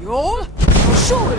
Yol, Shul!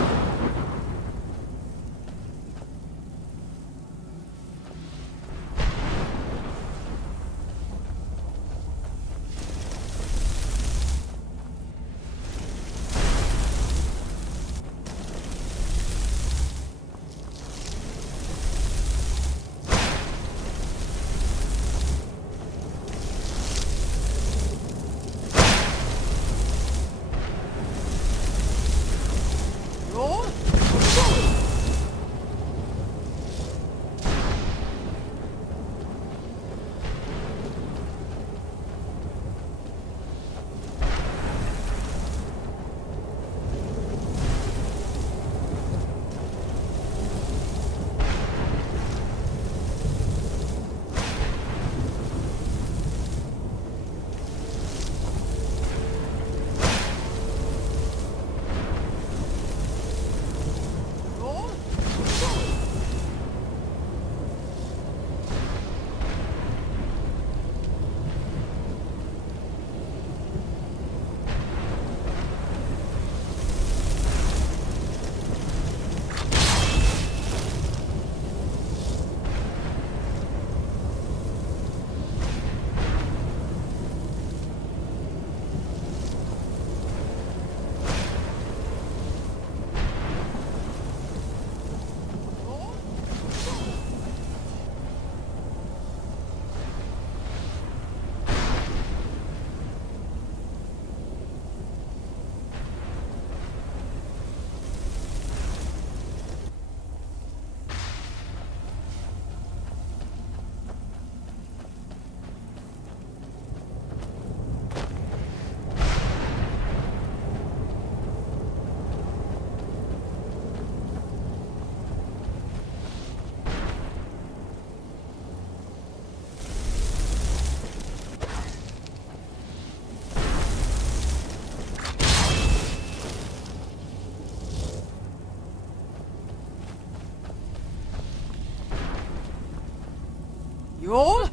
Yol,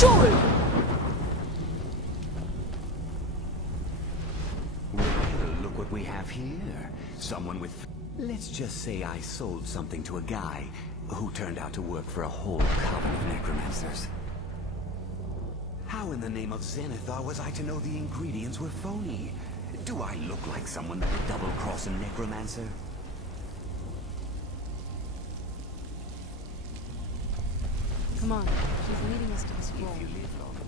Shul! Well, look what we have here. Someone with... Let's just say I sold something to a guy who turned out to work for a whole coven of necromancers. How in the name of Zenithar was I to know the ingredients were phony? Do I look like someone that would double-cross a necromancer? Come on, she's leading us to the scroll. If you live long enough.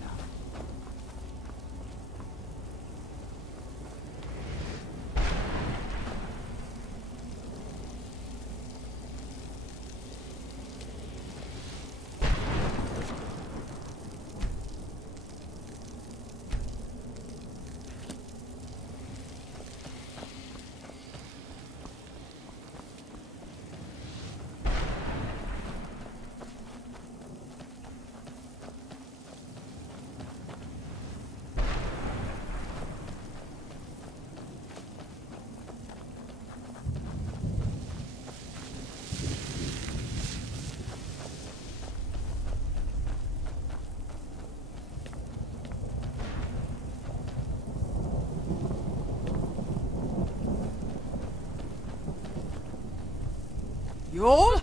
Yol,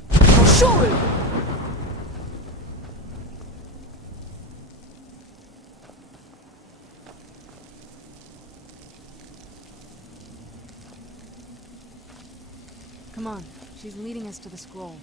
Shul! Come on, she's leading us to the scroll.